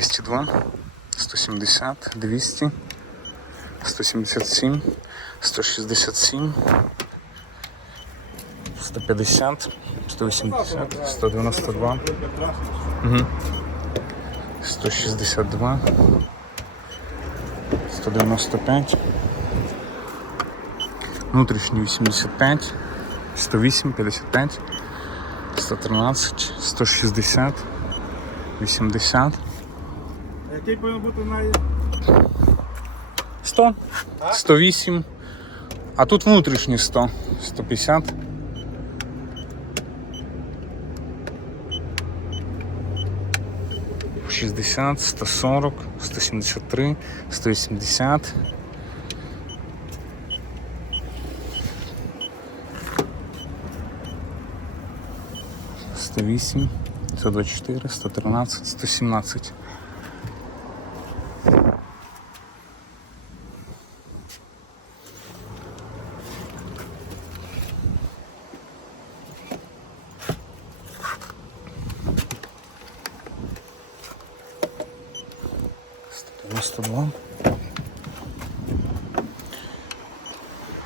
202, 170, 200, 177, 167, 150, 180, 192, угу. 162, 195, внутрішній 85, 108, 55, 113, 160, 80, Який повинен бути най... 100, 108, а тут внутрішній 100, 150. Шістдесят, сто сорок, сто сімдесят три, сто вісімдесят. Сто вісім, сто двадцять чотири, сто тринадцять, сто сімнадцять. Сто дев'яносто два.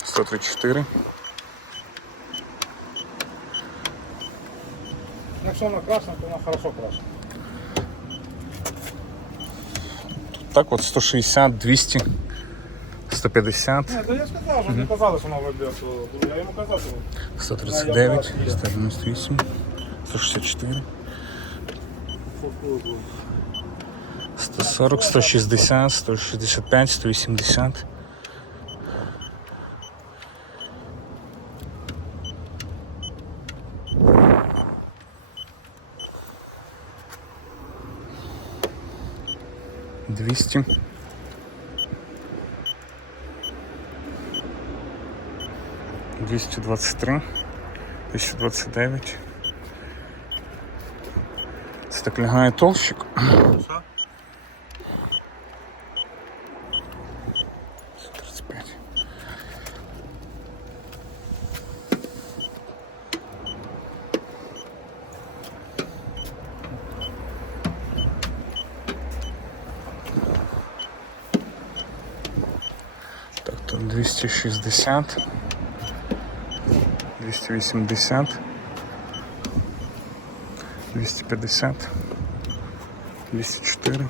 Сто тридцять чотири. Якщо вона красна, то вона хорошо красна. Так от 160, 200, 150, Ні, то я сказав, що не казали, що вона виб'є, то я йому казав, що 139, 198, 164, 140, 160, 165, 180. Двести. Двести двадцать три. 229. Це так лягає толщик. Що? 35. Так, тут 260. 280. 250. 204.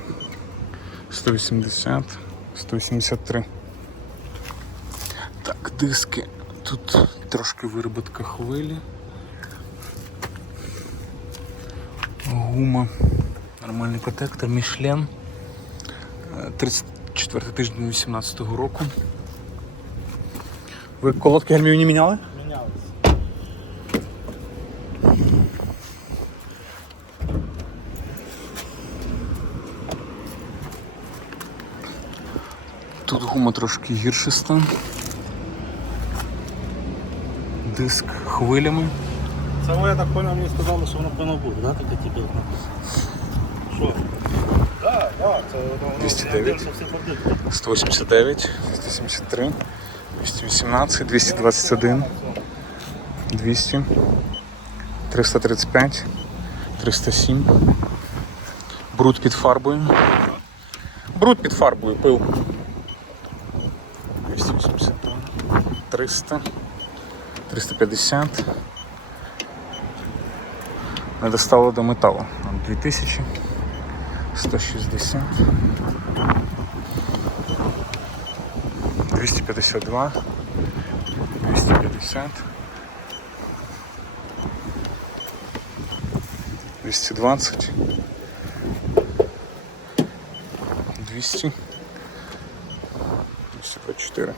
180. 183. Так, диски. Тут трошки вироботка хвилі. Гума. Нормальний протектор, Мішлен. Е, 34 тиждень 18 року. Ви колодки гальмів не міняли? Мінялись. Тут гума трошки гірший стан. Диск хвилями. Це ви, я так поняв, мені сказали, що воно повинно бути, да? Таке тільки от написано. Що? Так, так, це воно. 209. Все ходить. 189, 273, 218, 221, 200, 335, 307. Бруд під фарбою. Бруд під фарбою, пил. 282, 300, 350. Не достало до металу. 2000, 160. 252, 250, 220, 200, 224.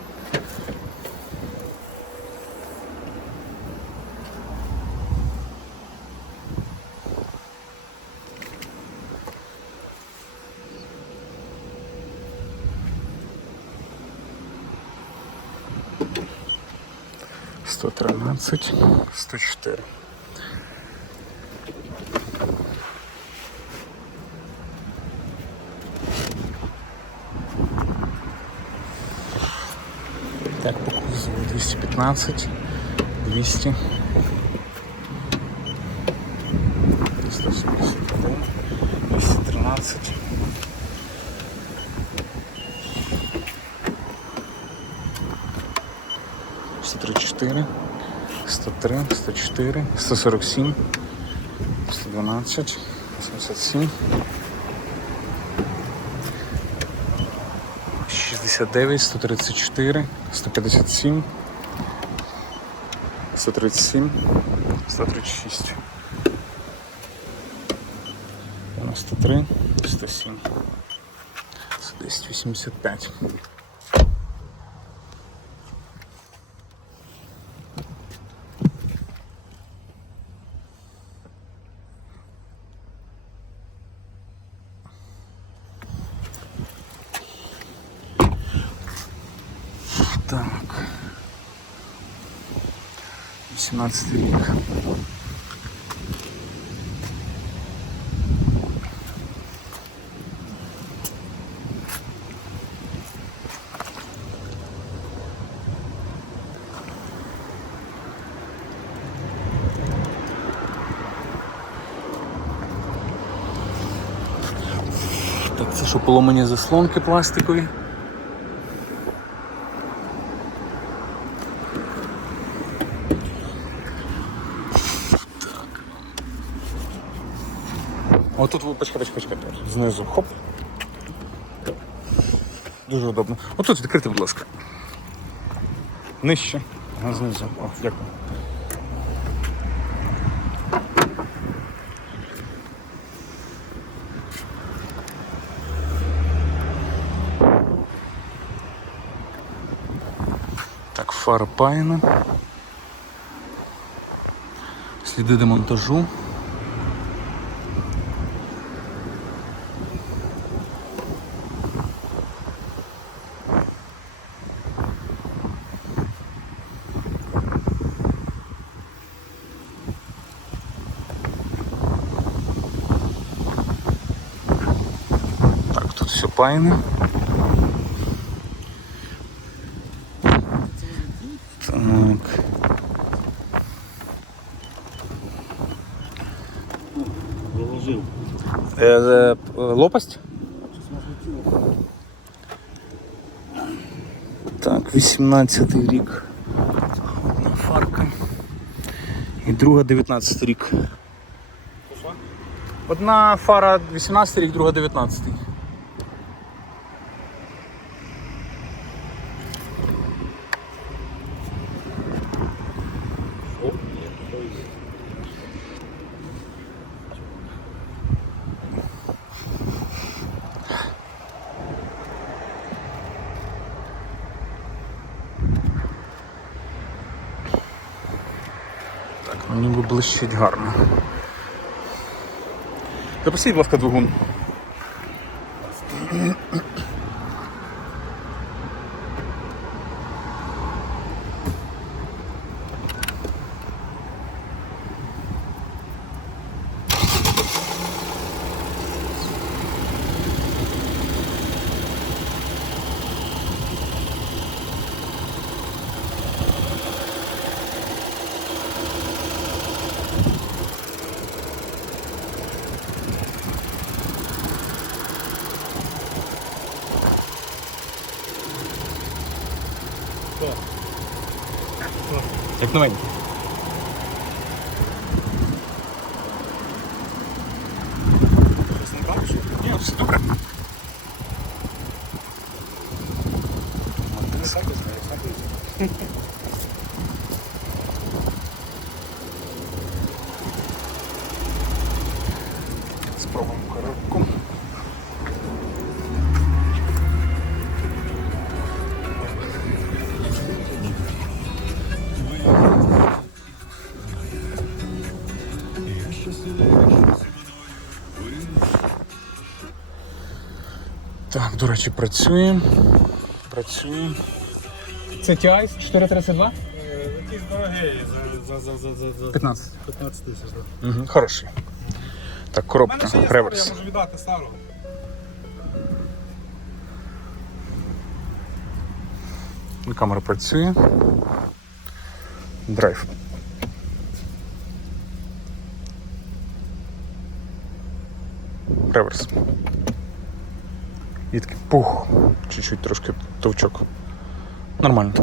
113, 104. Так, показываю 215, 200, 171, 213. 104, 103, 104, 147, 112, 77, 69, 134, 157, 137, 136, 93, 107, 110, 85. 2017 рік. Так, це що поломані заслонки пластикові. Отут, почекай, почекай, почекай. Знизу. Хоп. Дуже удобно. Отут відкрити, будь ласка. Нижче. А знизу. О, дякую. Так, фара паяна. Сліди демонтажу. Паяне. Так. Виложив. Е, лопасть? Так, 18 рік. Одна фарка. І друга 19 рік. Одна фара 18 рік, друга 19. Так, ну блищить гарно. Запустіть, будь ласка, двигун. Стой. Ні, все добре. Мотивація, так і знаєш, так і Так, до речі, працює. Працює. Це TI 432? Якийсь дорогий за, за, за, за, за 15. 15 тисяч. Угу, хороший. Так, У коробка, мене ще є реверс. я можу віддати старого. Камера працює. Драйв. реверс. І такий пух, чуть-чуть трошки товчок. Нормально.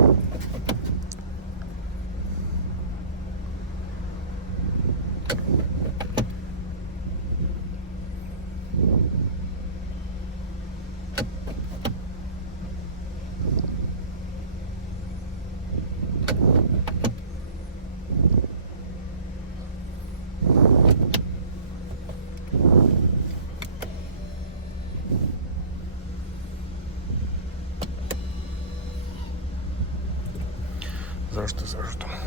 Завжди, завжди.